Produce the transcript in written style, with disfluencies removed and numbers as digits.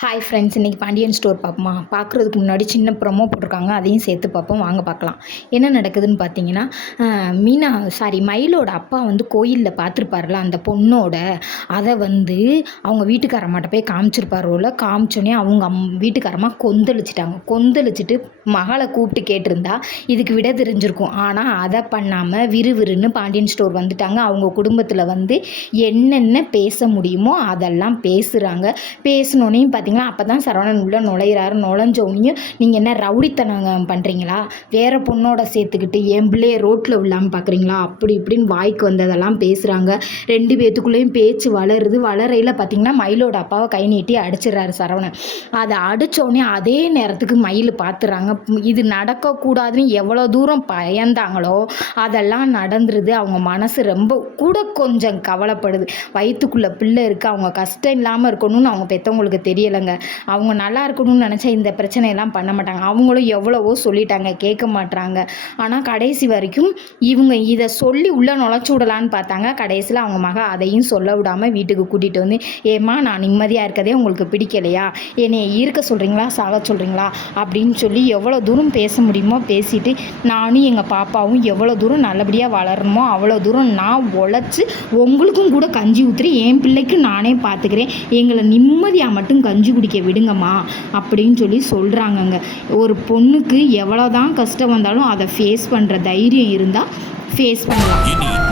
Hi friends, இன்றைக்கி Pandian store பார்ப்போமா? பார்க்குறதுக்கு முன்னாடி சின்ன ப்ரொமோ போட்டிருக்காங்க, அதையும் சேர்த்து பார்ப்போம், வாங்க பார்க்கலாம். என்ன நடக்குதுன்னு பார்த்தீங்கன்னா, மயிலோட அப்பா வந்து கோயிலில் பார்த்துருப்பார்ல அந்த பொண்ணோட, அதை வந்து அவங்க வீட்டுக்காரம்மாட்ட போய் காமிச்சிருப்பாரோல. காமிச்சோன்னே அவங்க வீட்டுக்காரம்மா கொந்தளிச்சிட்டாங்க. கொந்தளிச்சிட்டு மகளை கூப்பிட்டு கேட்டிருந்தா இதுக்கு விட தெரிஞ்சிருக்கும். ஆனால் அதை பண்ணாமல் விறுவிறுன்னு பாண்டியன் ஸ்டோர் வந்துட்டாங்க. அவங்க குடும்பத்தில் வந்து என்னென்ன பேச முடியுமோ அதெல்லாம் பேசுகிறாங்க. பேசினோன்னையும் அப்போ தான் சரவணன் உள்ளே நுழையிறாரு. நுழைஞ்சோனையும் நீங்கள் என்ன ரவுடித்தனம் பண்ணுறீங்களா, வேறு பொண்ணோட சேர்த்துக்கிட்டு என் பிள்ளைய ரோட்டில் விழாமல் பார்க்குறீங்களா, அப்படி இப்படின்னு வாய்க்கு வந்ததெல்லாம் பேசுகிறாங்க. ரெண்டு பேத்துக்குள்ளேயும் பேச்சு வளருது. வளரையில் பார்த்திங்கன்னா மயிலோட அப்பாவை கை நீட்டி அடிச்சிடறாரு சரவணன். அதை அடித்தோடனே அதே நேரத்துக்கு மயில் பார்த்துறாங்க. இது நடக்கக்கூடாதுன்னு எவ்வளோ தூரம் பயந்தாங்களோ அதெல்லாம் நடந்துருது. அவங்க மனசு ரொம்ப கூட கொஞ்சம் கவலைப்படுது. வயிற்றுக்குள்ளே பிள்ளை இருக்குது, அவங்க கஷ்டம் இல்லாமல் இருக்கணும்னு அவங்க பெற்றவங்களுக்கு தெரியலைங்க. அவங்க நல்லா இருக்கணும்னு நினச்சா இந்த பிரச்சனையெல்லாம் பண்ண மாட்டாங்க. அவங்களும் எவ்வளவோ சொல்லிட்டாங்க, கேட்க மாட்டாங்க. ஆனால் கடைசி வரைக்கும் இவங்க இதை சொல்லி உள்ளே நுழைச்சி விடலான்னு பார்த்தாங்க. கடைசியில் அவங்க மக அதையும் சொல்ல விடாமல் வீட்டுக்கு கூட்டிகிட்டு வந்து, ஏம்மா நான் நிம்மதியாக இருக்கதே உங்களுக்கு பிடிக்கலையா, என்னை இருக்க சொல்கிறீங்களா சாக சொல்கிறீங்களா அப்படின்னு சொல்லி எவ்வளோ தூரம் பேச முடியுமோ பேசிட்டு, நானும் எங்கள் பாப்பாவும் எவ்வளோ தூரம் நல்லபடியாக வளரணுமோ அவ்வளோ தூரம் நான் உழைச்சி உங்களுக்கும் கூட கஞ்சி ஊற்றுறேன், என் பிள்ளைக்கு நானே பார்த்துக்கிறேன், எங்களை நிம்மதியாக மட்டும் கஞ்சி குடிக்க விடுங்கம்மா அப்படின்னு சொல்லி சொல்கிறாங்கங்க. ஒரு பொண்ணுக்கு எவ்வளோதான் கஷ்டம் வந்தாலும் அதை ஃபேஸ் பண்ணுற தைரியம் இருந்தால் ஃபேஸ் பண்ணலாம்.